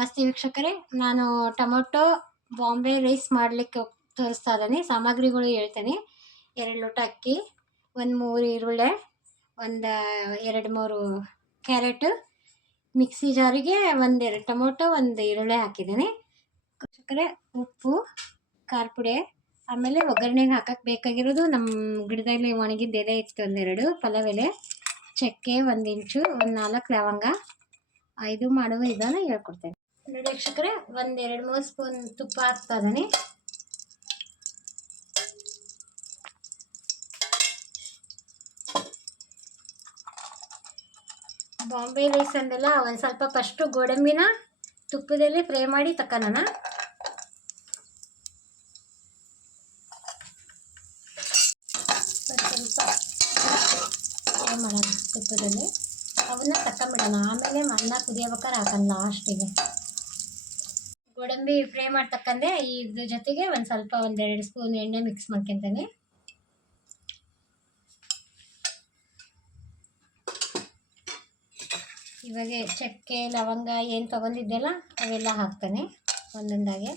ನಮಸ್ತೆ ವೀಕ್ಷಕರೇ, ನಾನು ಟೊಮೊಟೊ ಬಾಂಬೆ ರೈಸ್ ಮಾಡಲಿಕ್ಕೆ ತೋರಿಸ್ತಾ ಇದ್ದೀನಿ. ಸಾಮಗ್ರಿಗಳು ಹೇಳ್ತೇನೆ. 2 ಲೋಟ ಅಕ್ಕಿ, 3 ಈರುಳ್ಳಿ, 2-3 ಕ್ಯಾರೆಟ್, ಮಿಕ್ಸಿ ಜಾರಿಗೆ 1-2 ಟೊಮೊಟೊ, 1 ಈರುಳ್ಳಿ ಹಾಕಿದ್ದೀನಿ. ವೀಕ್ಷಕರೇ, ಉಪ್ಪು, ಖಾರ ಪುಡಿ, ಆಮೇಲೆ ಒಗ್ಗರಣೆಗೆ ಹಾಕಕ್ಕೆ ಬೇಕಾಗಿರೋದು ನಮ್ಮ ಗಿಡದಲ್ಲಿ ಒಣಗಿದ ಎಲೆ ಇತ್ತು, 1-2 ಪಲಾವ್ ಎಲೆ, ಚಕ್ಕೆ 1 ಇಂಚು, 4 ಲವಂಗ. ಇದು ಮಾಡುವ ವಿಧಾನ ಹೇಳ್ಕೊಡ್ತೇನೆ ನೋಡಿ ವೀಕ್ಷಕರೇ. 1-2-3 ಸ್ಪೂನ್ ತುಪ್ಪ ಹಾಕ್ತಾ ಇದ್ದೀನಿ. ಬಾಂಬೆ ರೈಸ್ ಅಂದೆಲ್ಲ ಒಂದು ಸ್ವಲ್ಪ ಫಸ್ಟು ಗೋಡಂಬಿನ ತುಪ್ಪದಲ್ಲಿ ಫ್ರೈ ಮಾಡಿ ತಕೊಳ್ಳೋಣ. ಸ್ವಲ್ಪ ಫ್ರೈ ಮಾಡೋಣ ತುಪ್ಪದಲ್ಲಿ, ಅವನ್ನ ತಕೊಂಬಿಡೋಣ. ಆಮೇಲೆ ಅನ್ನ ಕುದಿಯಬೇಕಾದ್ರೆ ಹಾಕೋಣ ಲಾಸ್ಟಿಗೆ. ಗೋಡಂಬಿ ಫ್ರೈ ಮಾಡಿ ತಕ್ಕಂಡೆ. ಇದ್ರ ಜೊತೆಗೆ ಸ್ವಲ್ಪ 1-2 ಸ್ಪೂನ್ ಎಣ್ಣೆ ಮಿಕ್ಸ್ ಮಾಡ್ಕೊತೀನಿ. ಇವಾಗ ಚಕ್ಕೆ ಲವಂಗ ಏನು ತೊಗೊಂಡಿದ್ದೆಲ್ಲ ಅವೆಲ್ಲ ಹಾಕ್ತಾನೆ ಒಂದೊಂದಾಗೆ.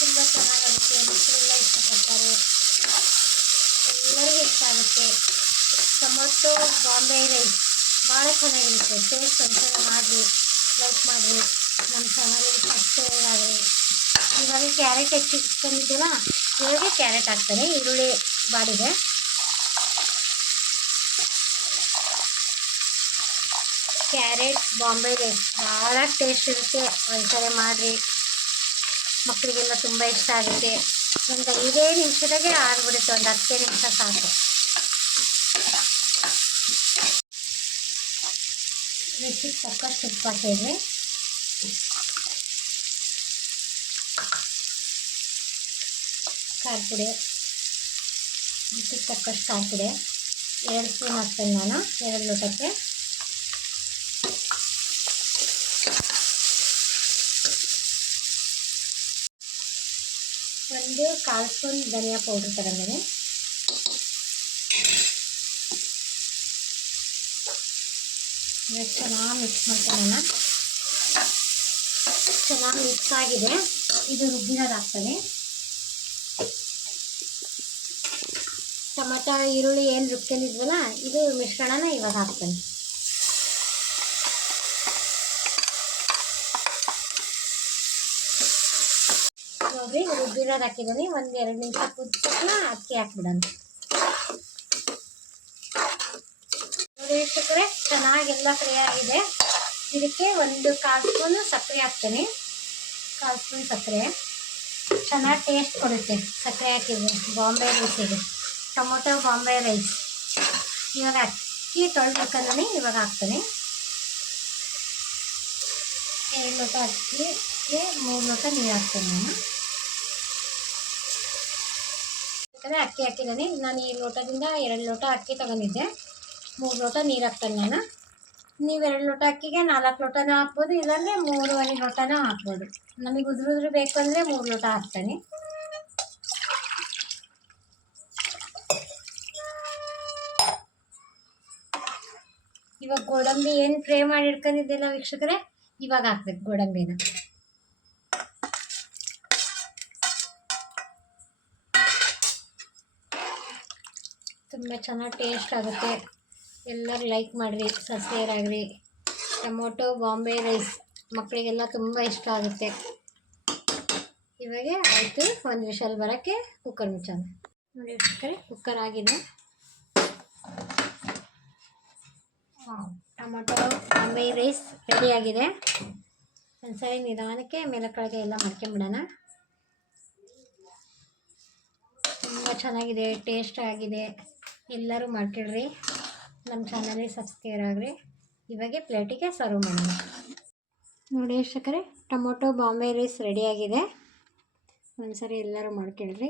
ತುಂಬ ಚೆನ್ನಾಗಾಗುತ್ತೆ, ಮಕ್ಕಳೆಲ್ಲ ಇಷ್ಟಪಡ್ತಾರೆ, ಎಲ್ಲರಿಗೂ ಇಷ್ಟ ಆಗುತ್ತೆ. ಟೊಮೊಟೊ ಬಾಂಬೆ ರೈಸ್ ಭಾಳ ಚೆನ್ನಾಗಿರುತ್ತೆ. ಟೇಸ್ಟ್ ಒಂದ್ಸಲ ಮಾಡಿರಿ, ಲೈಕ್ ಮಾಡಿರಿ, ನಮ್ಮ ಚಾನಲಿಗೆ ಸಬ್ಸ್ಕ್ರೈಬ್ ಆಗಿರಿ. ಇವಾಗ ಕ್ಯಾರೆಟ್ ಹೆಚ್ಚಿಟ್ಕೊಂಡಿದ್ದೀವಲ್ಲ, ಇವಾಗ ಕ್ಯಾರೆಟ್ ಹಾಕ್ತಾರೆ. ಈರುಳ್ಳಿ ಬಾಡಿಗೆ ಕ್ಯಾರೆಟ್ ಬಾಂಬೆ ರೈಸ್ ಭಾಳ ಟೇಸ್ಟ್ ಇರುತ್ತೆ. ಒಂದ್ಸಲ ಮಾಡಿರಿ, ಮಕ್ಕಳಿಗೆಲ್ಲ ತುಂಬ ಇಷ್ಟ ಆಗುತ್ತೆ. ಒಂದು 5 ನಿಮಿಷದಾಗೆ ಆಗಿಬಿಡುತ್ತೆ, ಒಂದು 10 ನಿಮಿಷ ಸಾಕು. ರುಚಿಗೆ ತಕ್ಕಷ್ಟು ಉಪ್ಪು ಹಾಕಿದ್ವಿ. ಖಾರ ಪುಡಿ, ರುಚಿಗೆ ತಕ್ಕಷ್ಟು ಖಾರ ಪುಡಿ 2 ಸ್ಪೂನ್ ಹಾಕ್ತೇನೆ ನಾನು 2 ಲೋಟಕ್ಕೆ. ಒಂದು 1/4 ಸ್ಪೂನ್ ಧನಿಯಾ ಪೌಡ್ರ್ ತಗೊಂಡಿದ್ದೀನಿ. ಚೆನ್ನಾಗಿ ಮಿಕ್ಸ್ ಮಾಡ್ಕೊಳ್ಳೋಣ. ಚೆನ್ನಾಗಿ ಮಿಕ್ಸ್ ಆಗಿದೆ. ಇದು ರುಬ್ಬಿರೋದು ಹಾಕ್ತಾನೆ. ಟೊಮೊಟೊ ಈರುಳ್ಳಿ ಏನು ರುಬ್ಕೊಂಡಿದ್ವಲ್ಲ, ಇದು ಮಿಶ್ರಣನ ಇವಾಗ ಹಾಕ್ತಾನೆ. ನೋಡ್ರಿ, ರುಬ್ಬಿರೋದು ಹಾಕಿದ್ದೀನಿ. 1-2 ನಿಮಿಷ ಕುದಿಸೋಣ, ಅಕ್ಕಿ ಹಾಕ್ಬಿಡೋಣ. ನೋಡಿ ವೀಕ್ಷಕರೇ, ಚೆನ್ನಾಗೆಲ್ಲ ಫ್ರೈ ಆಗಿದೆ. ಇದಕ್ಕೆ 1/4 ಸ್ಪೂನು ಸಕ್ಕರೆ ಹಾಕ್ತೀನಿ. 1/4 ಸ್ಪೂನ್ ಸಕ್ಕರೆ ಚೆನ್ನಾಗಿ ಟೇಸ್ಟ್ ಕೊಡುತ್ತೆ. ಸಕ್ಕರೆ ಹಾಕಿದ್ವಿ ಬಾಂಬೆ ರೈಸಿಗೆ, ಟೊಮೊಟೊ ಬಾಂಬೆ ರೈಸ್. ಇವಾಗ ಅಕ್ಕಿ ತೊಳೆದಿಟ್ಕೊಂಡ್ರೆ ಇವಾಗ ಹಾಕ್ತೀನಿ. 2 ಲೋಟ ಅಕ್ಕಿಗೆ 3 ಲೋಟ ನೀರು ಹಾಕ್ತೀನಿ ನಾನು. ಯಾಕಂದರೆ ಅಕ್ಕಿ ಹಾಕಿದ್ದೀನಿ ನಾನು. ಈ ಲೋಟದಿಂದ 2 ಲೋಟ ಅಕ್ಕಿ ತೊಗೊಂಡಿದ್ದೆ, 3 ಲೋಟ ನೀರು ಹಾಕ್ತಾನೆ ನಾನು. ನೀವು 2 ಲೋಟ ಅಕ್ಕಿಗೆ 4 ಲೋಟನೂ ಹಾಕ್ಬೋದು, ಇಲ್ಲಾಂದರೆ 3.5 ಲೋಟನೂ ಹಾಕ್ಬೋದು. ನಮಗೆ ಉದುರು ಬೇಕು ಅಂದರೆ 3 ಲೋಟ ಹಾಕ್ತಾನೆ. ಇವಾಗ ಗೋಡಂಬಿ ಏನು ಫ್ರೈ ಮಾಡಿ ಇಟ್ಕೊಂಡಿದ್ದೆಲ್ಲ ವೀಕ್ಷಕರೇ, ಇವಾಗ ಹಾಕ್ಬೇಕು ಗೋಡಂಬಿನ. ತುಂಬ ಚೆನ್ನಾಗಿ ಟೇಸ್ಟ್ ಆಗುತ್ತೆ. ಎಲ್ಲರೂ ಲೈಕ್ ಮಾಡಿರಿ, ಸಬ್ಸ್ಕ್ರೈಬ್ ಆಗಿರಿ. ಟೊಮೊಟೊ ಬಾಂಬೆ ರೈಸ್ ಮಕ್ಕಳಿಗೆಲ್ಲ ತುಂಬ ಇಷ್ಟ ಆಗುತ್ತೆ. ಇವಾಗ ಆಯಿತು, 1 ವಿಷಲ್ ಬರೋಕ್ಕೆ ಕುಕ್ಕರ್ ಮುಚ್ಚೋಣ. ನೋಡಿ ವೀಕ್ಷಕರೇ, ಕುಕ್ಕರ್ ಆಗಿದೆ. ಟೊಮೊಟೊ ಬಾಂಬೆ ರೈಸ್ ರೆಡಿಯಾಗಿದೆ. ಒಂದ್ಸರಿ ನಿಧಾನಕ್ಕೆ ಮೇಲೆ ಕೆಳಗೆ ಎಲ್ಲ ಮಾಡ್ಕೊಂಬಿಡೋಣ. ತುಂಬ ಚೆನ್ನಾಗಿದೆ, ಟೇಸ್ಟ್ ಆಗಿದೆ. ಎಲ್ಲರೂ ಮಾಡ್ಕೊಳ್ರಿ, ನಮ್ಮ ಚಾನಲಿಗೆ ಸಬ್ಸ್ಕ್ರೈಬ್ ಆಗಿರಿ. ಇವಾಗ ಪ್ಲೇಟಿಗೆ ಸರ್ವ್ ಮಾಡೋಣ. ನೋಡಿ ವೀಕ್ಷಕರೇ, ಟೊಮೊಟೊ ಬಾಂಬೆ ರೈಸ್ ರೆಡಿಯಾಗಿದೆ. ಒಂದ್ಸರಿ ಎಲ್ಲರೂ ಮಾಡ್ಕೊಳ್ರಿ.